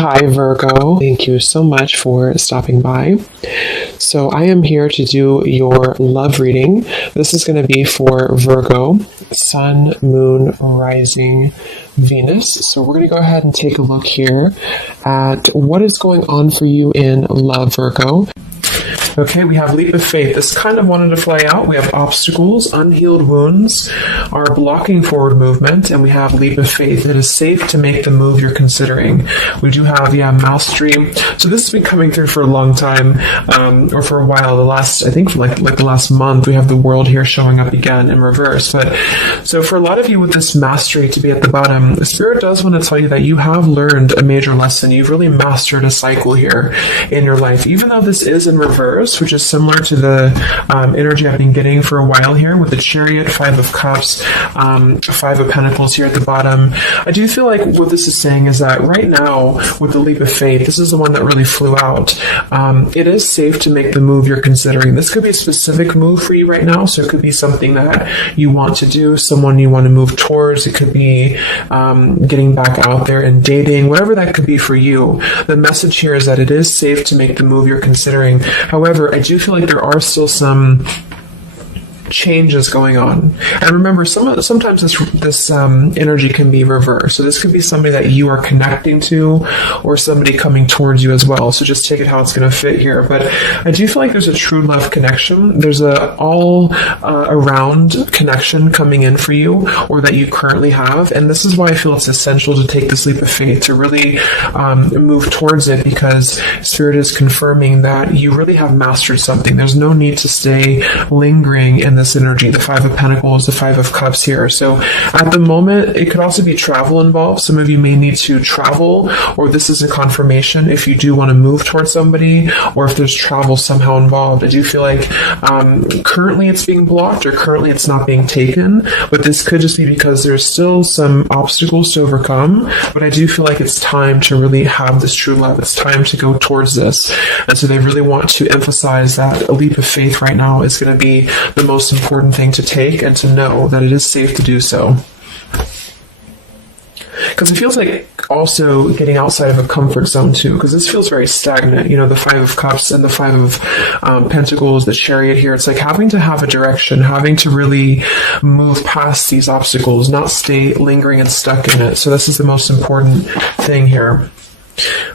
Hi, Virgo. Thank you so much for stopping by. So I am here to do your love reading. This is going to be for Virgo, Sun, Moon, Rising, Venus. So we're going to go ahead and take a look here at what is going on for you in love, Virgo. Okay, we have leap of faith. This kind of wanted to fly out. We have obstacles, unhealed wounds are blocking forward movement, and we have leap of faith. It is safe to make the move you're considering. We do have, mastery. So this has been coming through for a long time, or for a while. I think for like the last month, we have the world here showing up again in reverse. But so for a lot of you with this mastery to be at the bottom, the Spirit does want to tell you that you have learned a major lesson. You've really mastered a cycle here in your life, even though this is in reverse, which is similar to the energy I've been getting for a while here with the Chariot, Five of Cups, Five of Pentacles here at the bottom. I do feel like what this is saying is that right now with the leap of faith, this is the one that really flew out. It is safe to make the move you're considering. This could be a specific move for you right now, so it could be something that you want to do, someone you want to move towards. It could be getting back out there and dating, whatever that could be for you. The message here is that it is safe to make the move you're considering. However, I do feel like there are still some changes going on. And remember, sometimes this energy can be reversed. So this could be somebody that you are connecting to or somebody coming towards you as well. So just take it how it's going to fit here. But I do feel like there's a true love connection. There's a all around connection coming in for you, or that you currently have. And this is why I feel it's essential to take this leap of faith, to really move towards it, because Spirit is confirming that you really have mastered something. There's no need to stay lingering in this energy, the Five of Pentacles, the Five of Cups here. So at the moment, it could also be travel involved. Some of you may need to travel, or this is a confirmation if you do want to move towards somebody, or if there's travel somehow involved. I do feel like currently it's being blocked, or currently it's not being taken, but this could just be because there's still some obstacles to overcome. But I do feel like it's time to really have this true love. It's time to go towards this. And so they really want to emphasize that a leap of faith right now is going to be the most important thing to take, and to know that it is safe to do so. Because it feels like also getting outside of a comfort zone too, because this feels very stagnant. The Five of Cups and the Five of Pentacles, the Chariot here. It's like having to have a direction, having to really move past these obstacles, not stay lingering and stuck in it. So this is the most important thing here.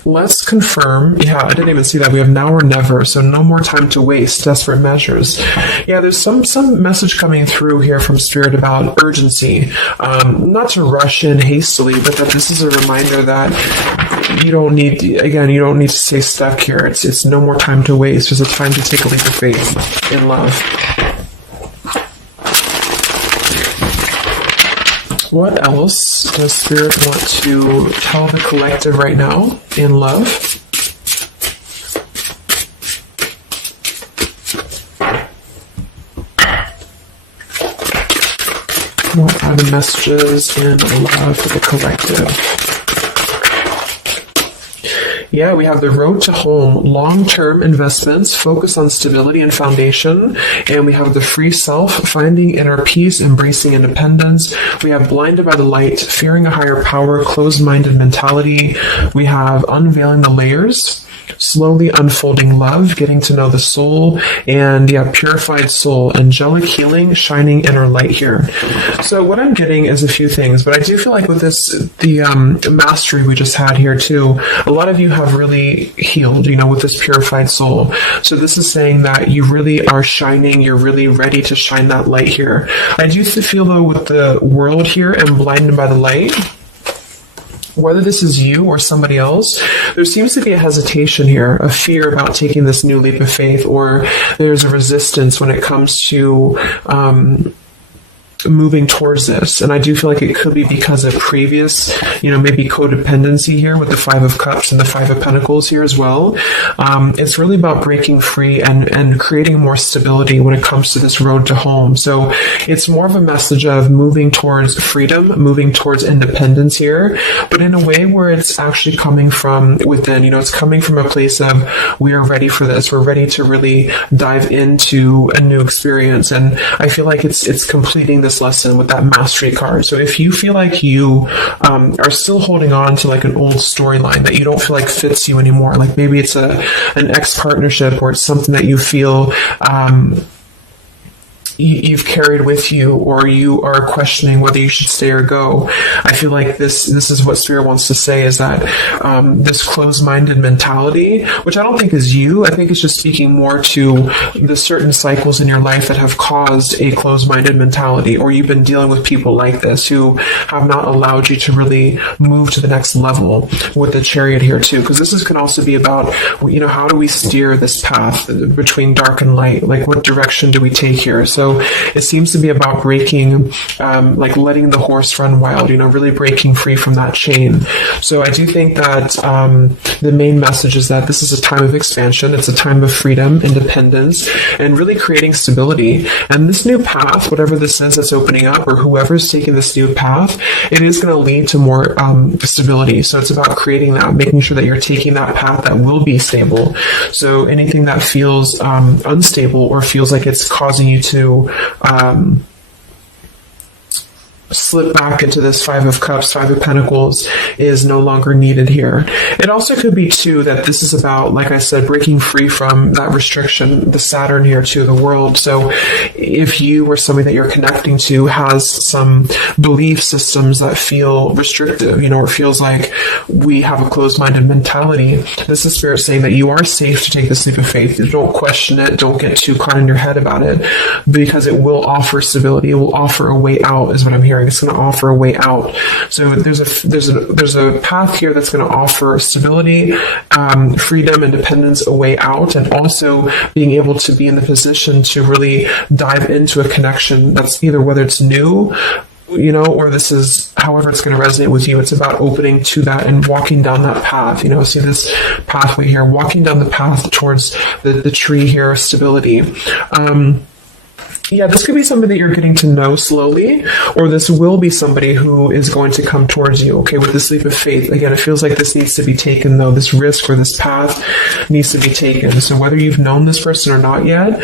Let's confirm. I didn't even see that. We have now or never, so no more time to waste. Desperate measures. There's some message coming through here from Spirit about urgency. Not to rush in hastily, but that this is a reminder that you don't need to stay stuck here. It's no more time to waste. There's a time to take a leap of faith in love. What else does Spirit want to tell the collective right now in love? What are the messages in love for the collective? We have the road to home, long-term investments, focus on stability and foundation. And we have the free self, finding inner peace, embracing independence. We have blinded by the light, fearing a higher power, closed-minded mentality. We have unveiling the layers, slowly unfolding love, getting to know the soul, and purified soul, angelic healing, shining inner light here. So what I'm getting is a few things, but I do feel like with this, the mastery we just had here too, a lot of you have really healed, with this purified soul. So this is saying that you really are shining, you're really ready to shine that light here. I do feel though with the world here and blinded by the light, whether this is you or somebody else, there seems to be a hesitation here, a fear about taking this new leap of faith, or there's a resistance when it comes to moving towards this. And I do feel like it could be because of previous, maybe codependency here with the Five of Cups and the Five of Pentacles here as well. It's really about breaking free and creating more stability when it comes to this road to home. So it's more of a message of moving towards freedom, moving towards independence here, but in a way where it's actually coming from within. It's coming from a place of, we are ready for this. We're ready to really dive into a new experience. And I feel like it's completing this this lesson with that mastery card. So if you feel like you are still holding on to like an old storyline that you don't feel like fits you anymore, like maybe it's an ex partnership, or it's something that you feel you've carried with you, or you are questioning whether you should stay or go. I feel like this is what Spirit wants to say, is that this closed-minded mentality, which I don't think is you, I think it's just speaking more to the certain cycles in your life that have caused a closed-minded mentality, or you've been dealing with people like this who have not allowed you to really move to the next level with the Chariot here too, because this can also be about, how do we steer this path between dark and light? Like, what direction do we take here? So it seems to be about breaking, like letting the horse run wild, really breaking free from that chain. So I do think that the main message is that this is a time of expansion. It's a time of freedom, independence, and really creating stability. And this new path, whatever this is that's opening up, or whoever's taking this new path, it is going to lead to more stability. So it's about creating that, making sure that you're taking that path that will be stable. So anything that feels unstable, or feels like it's causing you to slip back into this Five of Cups, Five of Pentacles, is no longer needed here. It also could be too that this is about, like I said, breaking free from that restriction, the Saturn here to the world. So if you or somebody that you're connecting to has some belief systems that feel restrictive, or feels like we have a closed-minded mentality, this is Spirit saying that you are safe to take this leap of faith. Don't question it. Don't get too caught in your head about it, because it will offer stability. It will offer a way out, is what I'm hearing. It's going to offer a way out. So there's a path here that's going to offer stability, freedom, independence, a way out, and also being able to be in the position to really dive into a connection that's either, whether it's new, or this is however it's going to resonate with you. It's about opening to that and walking down that path. See this pathway here, walking down the path towards the tree here, stability. Yeah, this could be somebody that you're getting to know slowly, or this will be somebody who is going to come towards you, okay, with this leap of faith. Again, it feels like this needs to be taken, though. This risk or this path needs to be taken. So whether you've known this person or not yet,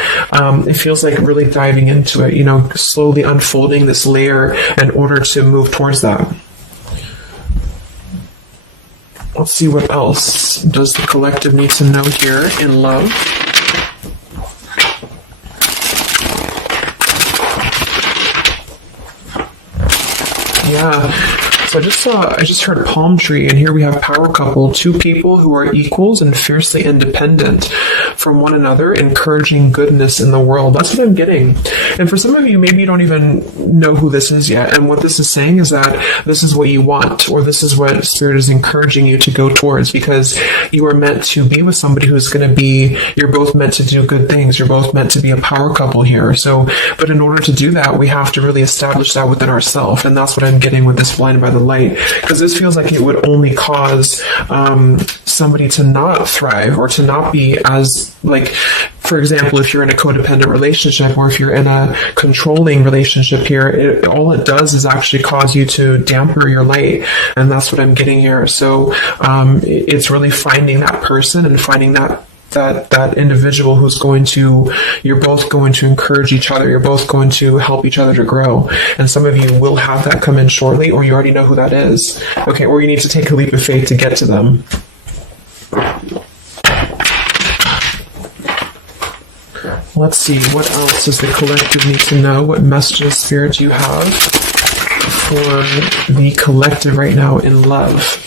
it feels like really diving into it, slowly unfolding this layer in order to move towards that. Let's see what else does the collective need to know here in love. Yeah, so I just heard palm tree, and here we have power couple, two people who are equals and fiercely independent from one another, encouraging goodness in the world. That's what I'm getting. And for some of you, maybe you don't even know who this is yet. And what this is saying is that this is what you want, or this is what Spirit is encouraging you to go towards, because you are meant to be with somebody who's going to be, you're both meant to do good things. You're both meant to be a power couple here. So, but in order to do that, we have to really establish that within ourselves. And that's what I'm getting with this blinded by the light, because this feels like it would only cause somebody to not thrive, or to not be as, like, for example, if you're in a codependent relationship, or if you're in a controlling relationship here, all it does is actually cause you to damper your light. And that's what I'm getting here. So it's really finding that person and finding that individual who's you're both going to encourage each other. You're both going to help each other to grow. And some of you will have that come in shortly, or you already know who that is. Okay, or you need to take a leap of faith to get to them. Let's see, what else does the collective need to know? What messages, Spirit, do you have for the collective right now in love?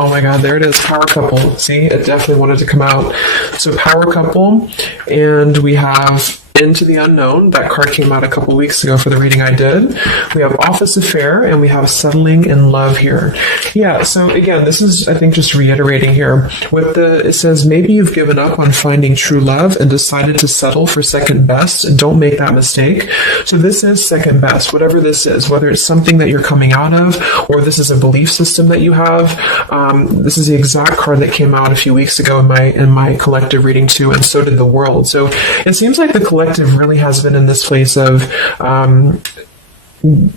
Oh my God, there it is, power couple. See, it definitely wanted to come out. So power couple, and we have Into the Unknown. That card came out a couple weeks ago for the reading I did. We have Office Affair, and we have Settling in Love here. Yeah, so again, this is, I think, just reiterating here. It says, maybe you've given up on finding true love and decided to settle for second best. Don't make that mistake. So this is second best, whatever this is, whether it's something that you're coming out of, or this is a belief system that you have. This is the exact card that came out a few weeks ago in my collective reading too, and so did the world. So it seems like the collective really has been in this place of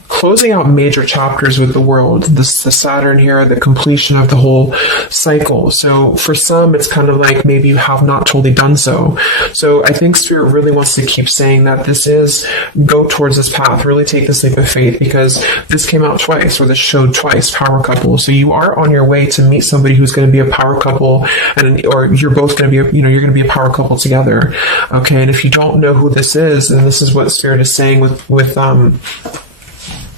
closing out major chapters with the world. The Saturn here, the completion of the whole cycle. So for some, it's kind of like maybe you have not totally done so. So I think Spirit really wants to keep saying that this is, go towards this path, really take this leap of faith, because this came out twice, or this showed twice, power couple. So you are on your way to meet somebody who's going to be a power couple, or you're both going to be, you're going to be a power couple together. Okay. And if you don't know who this is, and this is what Spirit is saying with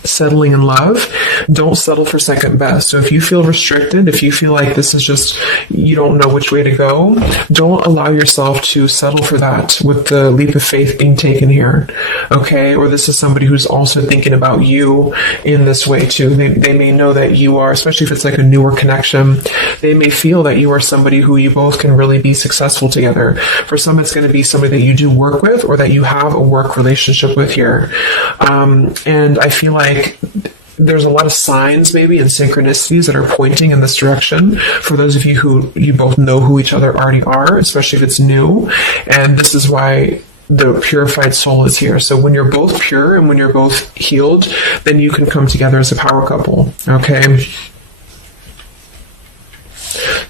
settling in love, don't settle for second best. So if you feel restricted, if you feel like this is just, you don't know which way to go, don't allow yourself to settle for that with the leap of faith being taken here. Okay. Or this is somebody who's also thinking about you in this way too. They may know that you are, especially if it's like a newer connection, they may feel that you are somebody who you both can really be successful together. For some, it's going to be somebody that you do work with, or that you have a work relationship with here. And I feel like there's a lot of signs maybe and synchronicities that are pointing in this direction for those of you who you both know who each other already are, especially if it's new. And this is why the purified soul is here. So when you're both pure and when you're both healed, then you can come together as a power couple. Okay.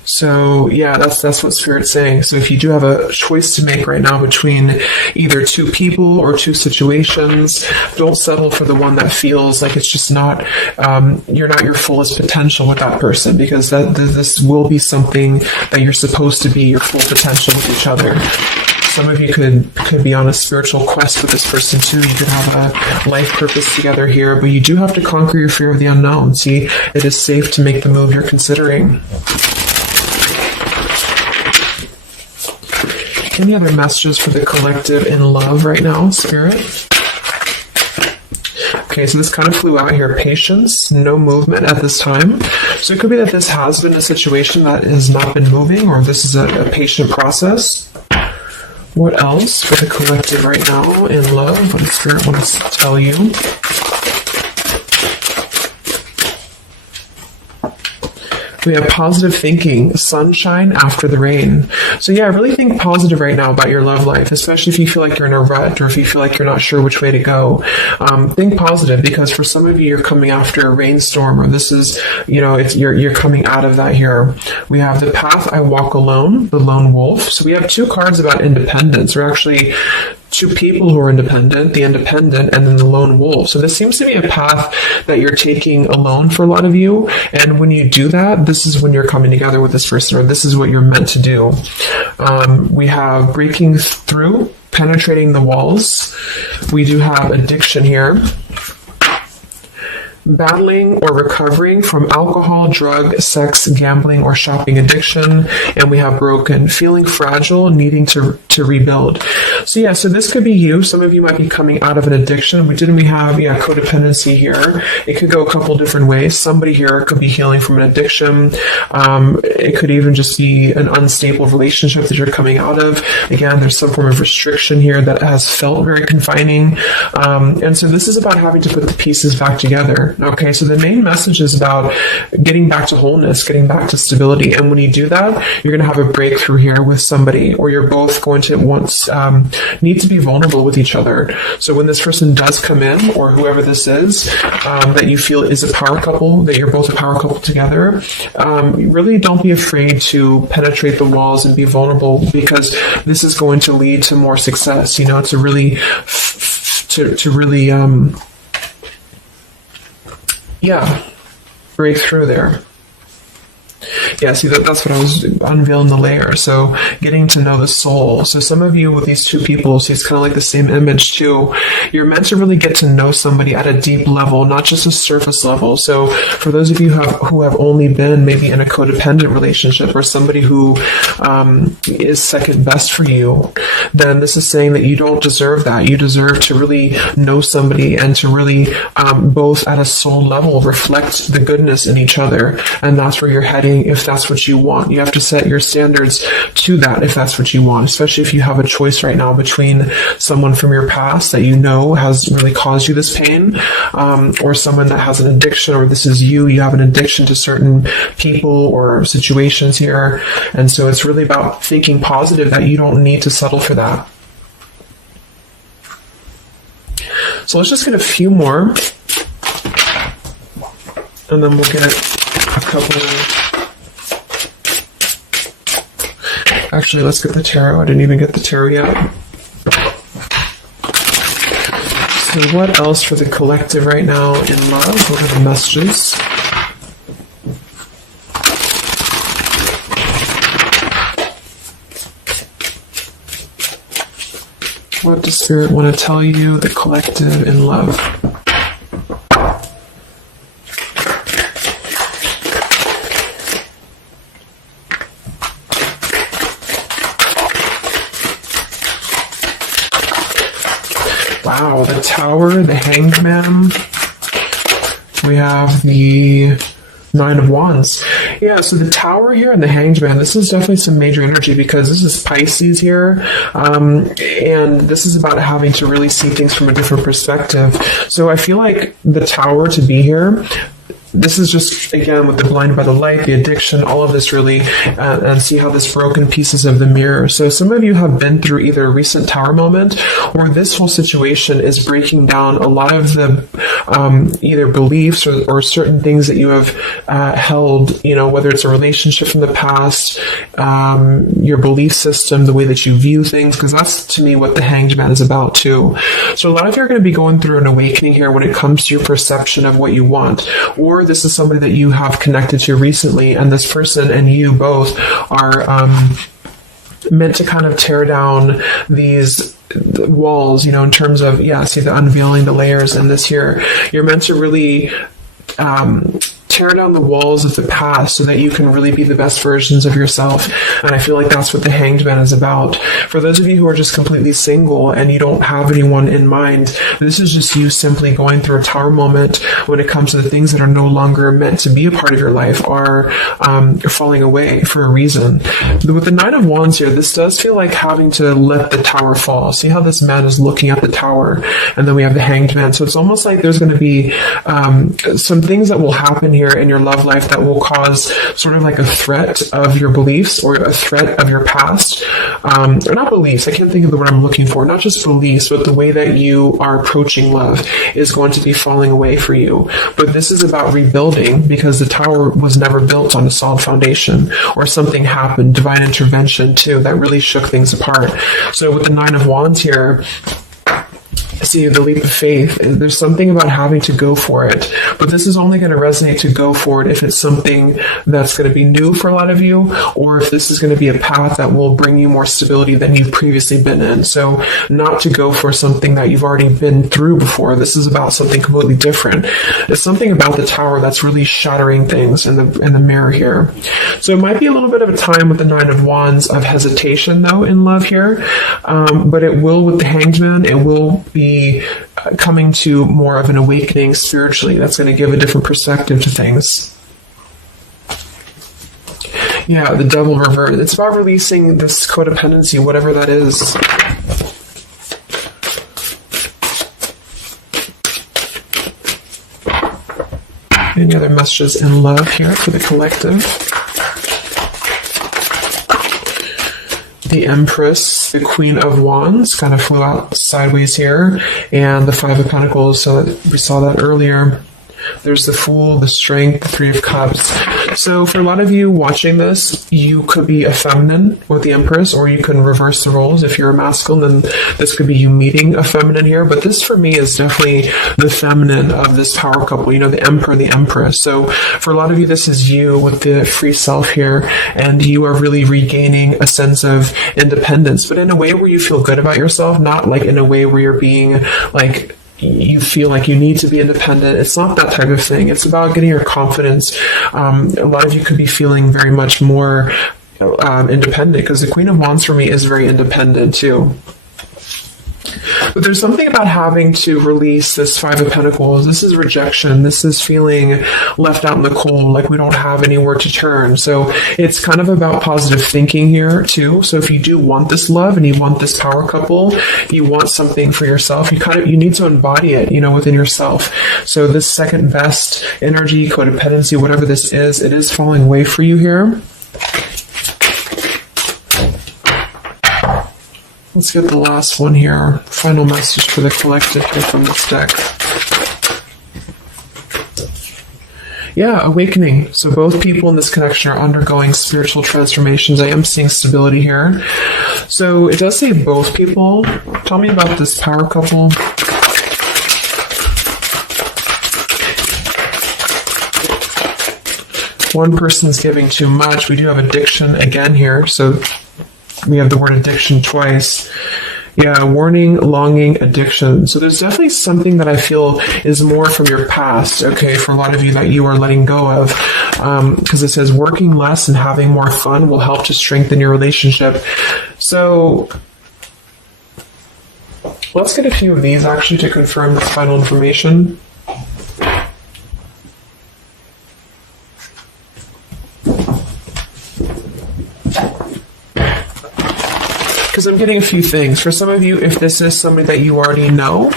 So yeah, that's what Spirit's saying. So if you do have a choice to make right now between either two people or two situations, don't settle for the one that feels like it's just not, you're not your fullest potential with that person, because this will be something that you're supposed to be your full potential with each other. Some of you could be on a spiritual quest with this person too. You could have a life purpose together here, but you do have to conquer your fear of the unknown. See, it is safe to make the move you're considering. Any other messages for the collective in love right now, Spirit? Okay, so this kind of flew out here. Patience, no movement at this time. So it could be that this has been a situation that has not been moving, or this is a patient process. What else for the collective right now in love? What does Spirit want to tell you? We have positive thinking, sunshine after the rain. So yeah, I really think positive right now about your love life, especially if you feel like you're in a rut, or if you feel like you're not sure which way to go. Think positive, because for some of you, you're coming after a rainstorm, or this is, you're coming out of that here. We have the path I walk alone, the lone wolf. So we have two cards about independence, or actually two people who are independent, the independent, and then the lone wolf. So this seems to be a path that you're taking alone for a lot of you. And when you do that, this is when you're coming together with this person, or this is what you're meant to do. We have breaking through, penetrating the walls. We do have addiction here. Battling or recovering from alcohol, drug, sex, gambling, or shopping addiction. And we have broken, feeling fragile, needing to rebuild. So yeah, so this could be you. Some of you might be coming out of an addiction. We have codependency here. It could go a couple different ways. Somebody here could be healing from an addiction. It could even just be an unstable relationship that you're coming out of. Again, there's some form of restriction here that has felt very confining. And so this is about having to put the pieces back together. Okay, so the main message is about getting back to wholeness, getting back to stability. And when you do that, you're going to have a breakthrough here with somebody, or you're both going to need to be vulnerable with each other. So when this person does come in, or whoever this is, that you feel is a power couple, that you're both a power couple together, really don't be afraid to penetrate the walls and be vulnerable, because this is going to lead to more success, to really break through there. Yeah, see, that's what I was unveiling the layer. So getting to know the soul. So some of you with these two people, see, it's kind of like the same image too. You're meant to really get to know somebody at a deep level, not just a surface level. So for those of you who have only been maybe in a codependent relationship, or somebody who is second best for you, then this is saying that you don't deserve that. You deserve to really know somebody, and to really both at a soul level reflect the goodness in each other. And that's where you're heading if that's what you want. You have to set your standards to that if that's what you want, especially if you have a choice right now between someone from your past that has really caused you this pain, or someone that has an addiction, or this is you have an addiction to certain people or situations here. And so it's really about thinking positive, that you don't need to settle for that. So let's just get a few more And then we'll get a couple. Actually, let's get the tarot. I didn't even get the tarot yet. So what else for the collective right now in love? What are the messages? What does Spirit want to tell you, the collective in love? Wow, the Tower, the Hanged Man. We have the Nine of Wands. Yeah, so the Tower here and the Hanged Man, this is definitely some major energy because this is Pisces here. And this is about having to really see things from a different perspective. So I feel like the Tower to be here, this is just, again, with the blinded by the light, the addiction, all of this really, and see how this broken pieces of the mirror. So some of you have been through either a recent Tower moment or this whole situation is breaking down a lot of the either beliefs or certain things that you have held, you know, whether it's a relationship from the past, your belief system, the way that you view things, because that's, to me, what the Hanged Man is about, too. So a lot of you are going to be going through an awakening here when it comes to your perception of what you want, or this is somebody that you have connected to recently, and this person and you both are meant to kind of tear down these walls, you know, in terms of, yeah, see the unveiling the layers in this here. You're meant to really tear down the walls of the past so that you can really be the best versions of yourself. And I feel like that's what the Hanged Man is about. For those of you who are just completely single and you don't have anyone in mind, this is just you simply going through a Tower moment when it comes to the things that are no longer meant to be a part of your life are falling away for a reason. With the Nine of Wands here, this does feel like having to let the Tower fall. See how this man is looking at the Tower, and then we have the Hanged Man. So it's almost like there's going to be some things that will happen here in your love life that will cause sort of like a threat of your beliefs or a threat of your past. Or not beliefs, I can't think of the word I'm looking for. Not just beliefs, but the way that you are approaching love is going to be falling away for you. But this is about rebuilding because the Tower was never built on a solid foundation, or something happened, divine intervention too, that really shook things apart. So with the Nine of Wands here, see the leap of faith. There's something about having to go for it, but this is only going to resonate to go for it if it's something that's going to be new for a lot of you, or if this is going to be a path that will bring you more stability than you've previously been in. So not to go for something that you've already been through before. This is about something completely different. There's something about the Tower that's really shattering things in the mirror here. So it might be a little bit of a time with the Nine of Wands of hesitation though in love here, but it will with the Hanged Man, it will be coming to more of an awakening spiritually. That's going to give a different perspective to things. Yeah, the Devil reversed. It's about releasing this codependency, whatever that is. Any other messages in love here for the collective? The Empress, the Queen of Wands, kind of flew out sideways here, and the Five of Pentacles, so we saw that earlier. There's the Fool, the Strength, the Three of Cups. So for a lot of you watching this, you could be a feminine with the Empress, or you can reverse the roles. If you're a masculine, then this could be you meeting a feminine here. But this for me is definitely the feminine of this power couple, you know, the Emperor, the Empress. So for a lot of you, this is you with the free self here, and you are really regaining a sense of independence, but in a way where you feel good about yourself, not like in a way where you're being like, you feel like you need to be independent. It's not that type of thing. It's about getting your confidence. A lot of you could be feeling very much more independent, because the Queen of Wands for me is very independent too. But there's something about having to release this Five of Pentacles. This is rejection. This is feeling left out in the cold, like we don't have anywhere to turn. So it's kind of about positive thinking here too. So if you do want this love and you want this power couple, you want something for yourself, you need to embody it, you know, within yourself. So this second best energy, codependency, whatever this is, it is falling away for you here. Let's get the last one here. Final message for the collective here from this deck. Yeah, awakening. So both people in this connection are undergoing spiritual transformations. I am seeing stability here. So it does say both people. Tell me about this power couple. One person's giving too much. We do have addiction again here. So we have the word addiction twice. Yeah, warning, longing, addiction. So there's definitely something that I feel is more from your past, okay, for a lot of you that you are letting go of. Because it says working less and having more fun will help to strengthen your relationship. So let's get a few of these actually to confirm the final information. Because I'm getting a few things. For some of you, if this is somebody that you already know,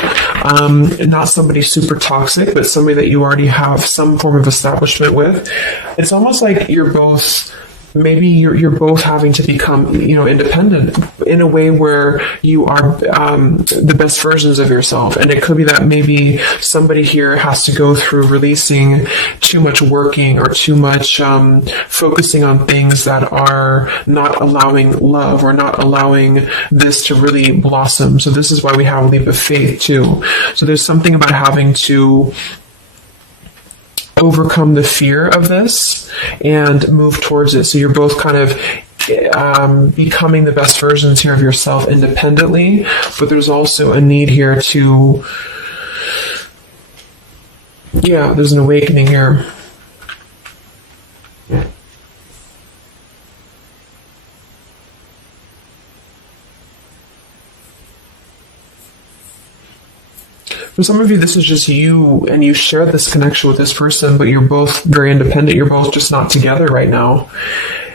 not somebody super toxic, but somebody that you already have some form of establishment with, it's almost like you're both, maybe you're both having to become, independent in a way where you are the best versions of yourself. And it could be that maybe somebody here has to go through releasing too much working or too much focusing on things that are not allowing love or not allowing this to really blossom. So this is why we have a leap of faith too. So there's something about having to overcome the fear of this and move towards it. So you're both kind of becoming the best versions here of yourself independently, but there's also a need here to, there's an awakening here. For some of you, this is just you, and you share this connection with this person, but you're both very independent. You're both just not together right now.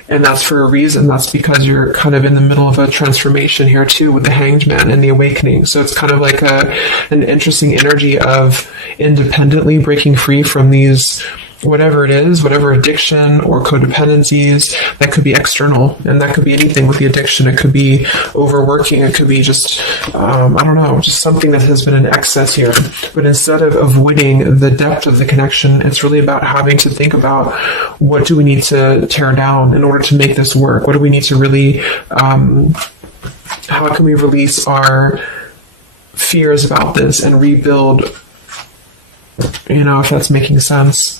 And that's for a reason. That's because you're kind of in the middle of a transformation here too with the Hanged Man and the awakening. So it's kind of like an interesting energy of independently breaking free from these, whatever it is, whatever addiction or codependencies, that could be external, and that could be anything with the addiction. It could be overworking. It could be just, just something that has been in excess here. But instead of avoiding the depth of the connection, it's really about having to think about what do we need to tear down in order to make this work? What do we need to really, how can we release our fears about this and rebuild, if that's making sense.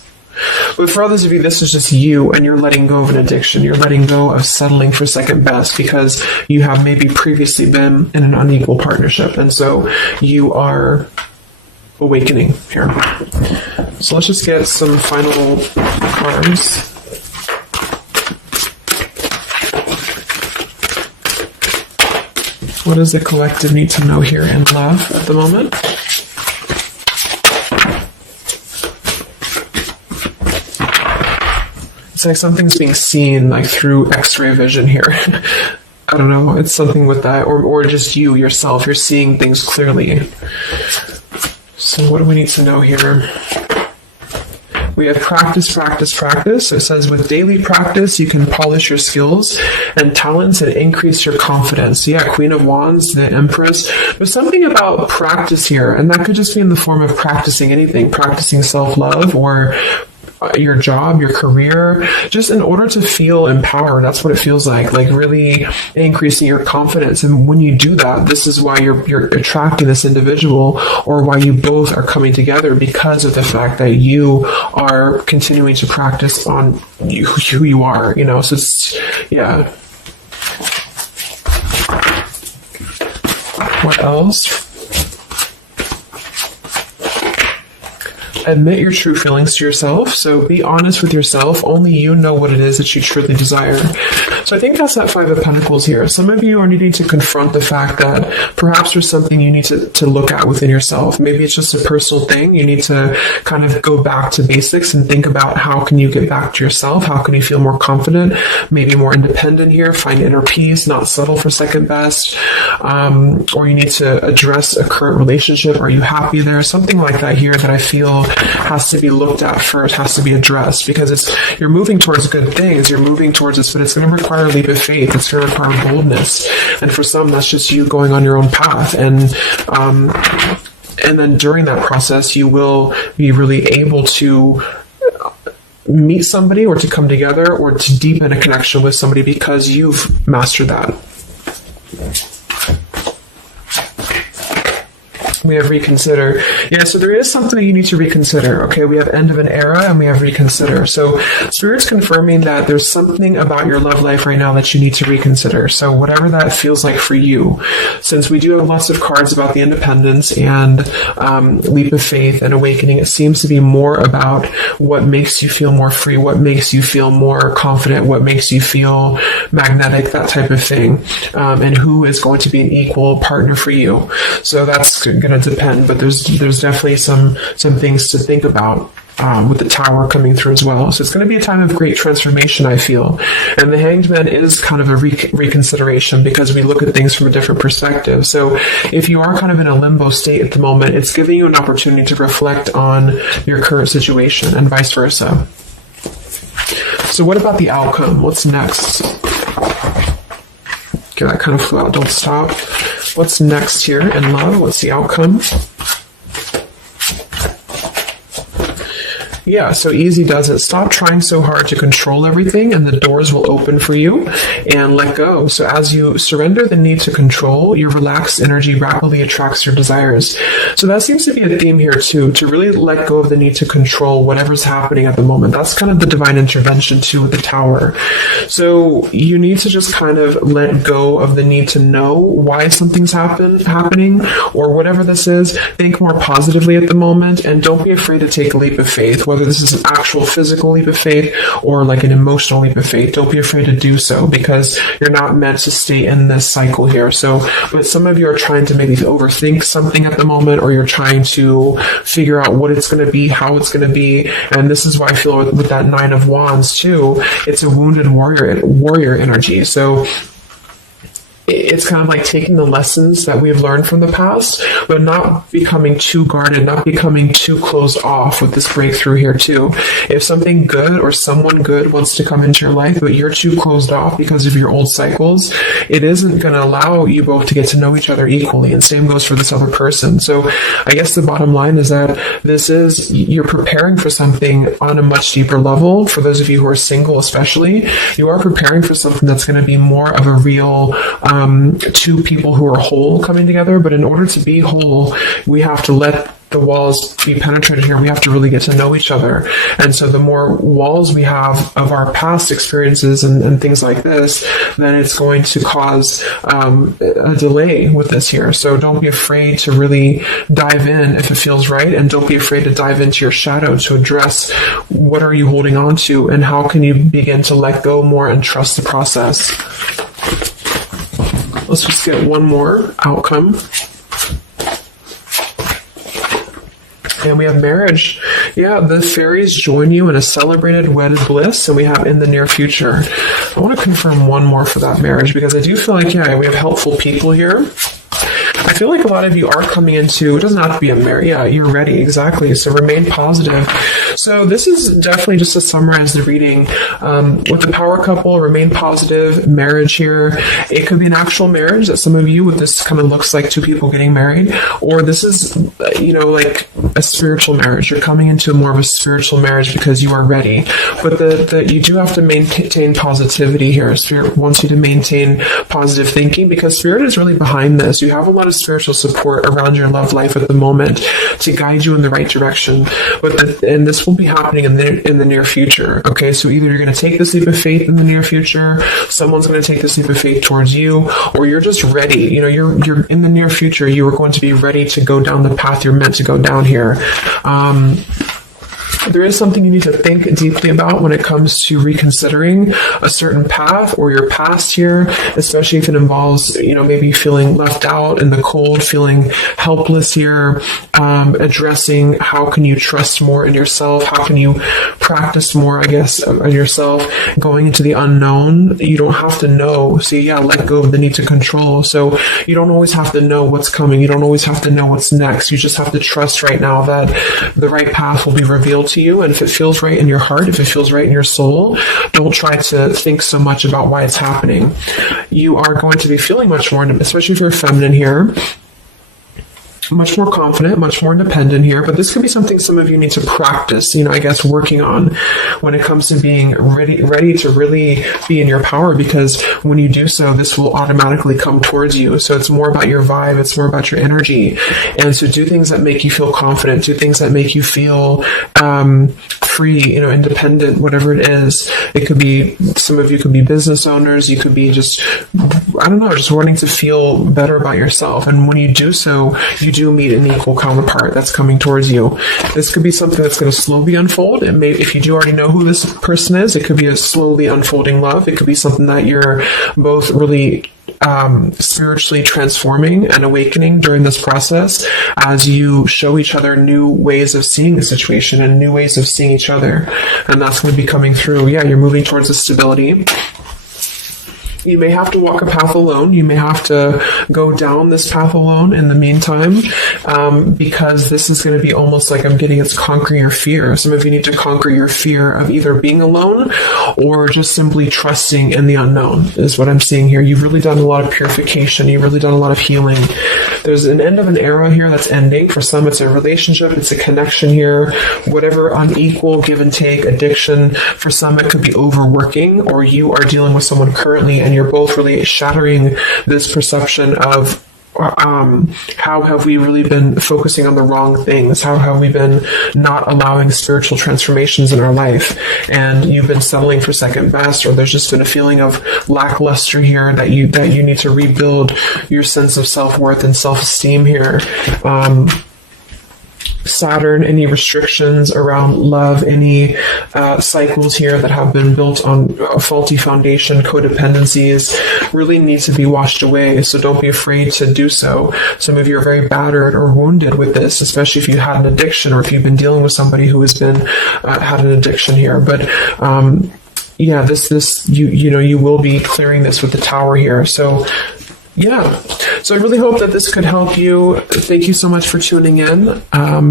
But for others of you, this is just you, and you're letting go of an addiction. You're letting go of settling for second best because you have maybe previously been in an unequal partnership. And so you are awakening here. So let's just get some final cards. What does the collective need to know here in love at the moment? It's like something's being seen like through X-ray vision here. I don't know. It's something with that, or just you yourself. You're seeing things clearly. So what do we need to know here? We have practice, practice, practice. So it says with daily practice, you can polish your skills and talents and increase your confidence. So yeah, Queen of Wands, the Empress. There's something about practice here, and that could just be in the form of practicing anything, practicing self-love or your job, your career, just in order to feel empowered. That's what it feels like really increasing your confidence. And when you do that, this is why you're attracting this individual, or why you both are coming together, because of the fact that you are continuing to practice on who you are, so it's, What else? Admit your true feelings to yourself. So be honest with yourself. Only you know what it is that you truly desire. So I think that's that Five of Pentacles here. Some of you are needing to confront the fact that perhaps there's something you need to look at within yourself. Maybe it's just a personal thing. You need to kind of go back to basics and think about how can you get back to yourself? How can you feel more confident, maybe more independent here, find inner peace, not settle for second best, or you need to address a current relationship. Are you happy there? Something like that here that I feel has to be looked at first, has to be addressed, because you're moving towards good things, you're moving towards this, but it's going to require a leap of faith, it's going to require boldness, and for some that's just you going on your own path, and then during that process you will be really able to meet somebody or to come together or to deepen a connection with somebody because you've mastered that. We have reconsider. Yeah, so there is something you need to reconsider. Okay, we have end of an era and we have reconsider. So Spirit's confirming that there's something about your love life right now that you need to reconsider. So whatever that feels like for you, since we do have lots of cards about the independence and leap of faith and awakening, it seems to be more about what makes you feel more free, what makes you feel more confident, what makes you feel magnetic, that type of thing, and who is going to be an equal partner for you. So that's going to depend, but there's definitely some things to think about with the Tower coming through as well. So it's going to be a time of great transformation, I feel. And the Hanged Man is kind of a reconsideration because we look at things from a different perspective. So if you are kind of in a limbo state at the moment, it's giving you an opportunity to reflect on your current situation and vice versa. So what about the outcome? What's next? Okay, that kind of flew out. Don't stop. What's next here in love? What's the outcome? Yeah, so easy does it. Stop trying so hard to control everything and the doors will open for you, and let go. So as you surrender the need to control, your relaxed energy rapidly attracts your desires. So that seems to be a theme here too, to really let go of the need to control whatever's happening at the moment. That's kind of the divine intervention too with the Tower. So you need to just kind of let go of the need to know why something's happening or whatever this is. Think more positively at the moment and don't be afraid to take a leap of faith. Whether this is an actual physical leap of faith or like an emotional leap of faith, don't be afraid to do so because you're not meant to stay in this cycle here. So, but some of you are trying to maybe overthink something at the moment, or you're trying to figure out what it's going to be, how it's going to be. And this is why I feel with that Nine of Wands too, it's a wounded warrior energy. So it's kind of like taking the lessons that we've learned from the past, but not becoming too guarded, not becoming too closed off with this breakthrough here too. If something good or someone good wants to come into your life, but you're too closed off because of your old cycles, it isn't going to allow you both to get to know each other equally. And same goes for this other person. So I guess the bottom line is that you're preparing for something on a much deeper level. For those of you who are single especially, you are preparing for something that's going to be more of a real two people who are whole coming together. But in order to be whole, we have to let the walls be penetrated here. We have to really get to know each other. And so the more walls we have of our past experiences and things like this, then it's going to cause a delay with this here. So don't be afraid to really dive in if it feels right. And don't be afraid to dive into your shadow to address what are you holding on to and how can you begin to let go more and trust the process. Let's just get one more outcome. And we have marriage. Yeah, the fairies join you in a celebrated wedded bliss, and we have in the near future. I want to confirm one more for that marriage because I do feel like, yeah, we have helpful people here. I feel like a lot of you are coming into, it doesn't have to be a marriage. Yeah, you're ready. Exactly. So remain positive. So this is definitely just to summarize the reading. With the power couple, remain positive, marriage here. It could be an actual marriage that some of you with this kind of looks like two people getting married, or this is, like a spiritual marriage. You're coming into more of a spiritual marriage because you are ready. But you do have to maintain positivity here. Spirit wants you to maintain positive thinking because Spirit is really behind this. You have a lot of spiritual support around your love life at the moment to guide you in the right direction. And this will be happening in the near future. Okay, so either you're going to take this leap of faith in the near future, someone's going to take this leap of faith towards you, or you're just ready. You're in the near future. You are going to be ready to go down the path you're meant to go down here. There is something you need to think deeply about when it comes to reconsidering a certain path or your past here, especially if it involves, maybe feeling left out in the cold, feeling helpless here, addressing how can you trust more in yourself, how can you practice more, I guess, on yourself, going into the unknown. You don't have to know. So yeah, let go of the need to control. So you don't always have to know what's coming. You don't always have to know what's next. You just have to trust right now that the right path will be revealed to you. And if it feels right in your heart, if it feels right in your soul, don't try to think so much about why it's happening. You are going to be feeling much more, especially if you're feminine here. much more confident, much more independent here, but this could be something some of you need to practice, I guess, working on when it comes to being ready to really be in your power, because when you do so, this will automatically come towards you. So it's more about your vibe, it's more about your energy. And so do things that make you feel confident, do things that make you feel free, independent, whatever it is. It could be, some of you could be business owners, you could be just, just wanting to feel better about yourself. And when you do so, you do meet an equal counterpart that's coming towards you. This could be something that's going to slowly unfold. It may, if you do already know who this person is, it could be a slowly unfolding love. It could be something that you're both really spiritually transforming and awakening during this process as you show each other new ways of seeing the situation and new ways of seeing each other. And that's going to be coming through. Yeah, you're moving towards the stability. You may have to walk a path alone. You may have to go down this path alone in the meantime, because this is going to be almost like I'm getting it's conquering your fear. Some of you need to conquer your fear of either being alone or just simply trusting in the unknown is what I'm seeing here. You've really done a lot of purification. You've really done a lot of healing. There's an end of an era here that's ending. For some, it's a relationship. It's a connection here. Whatever unequal give and take, addiction. For some, it could be overworking, or you are dealing with someone currently and you're both really shattering this perception of how have we really been focusing on the wrong things? How have we been not allowing spiritual transformations in our life? And you've been settling for second best, or there's just been a feeling of lackluster here that you need to rebuild your sense of self-worth and self-esteem here. Saturn, any restrictions around love, any cycles here that have been built on a faulty foundation, codependencies, really need to be washed away. So don't be afraid to do so. Some of you are very battered or wounded with this, especially if you had an addiction or if you've been dealing with somebody who has been had an addiction here. But yeah, you will be clearing this with the Tower here. So yeah, so I really hope that this could help you. Thank you so much for tuning in.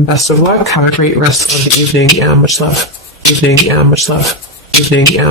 Best of luck. Have a great rest of the evening, and much love. Evening, and much love. Evening, and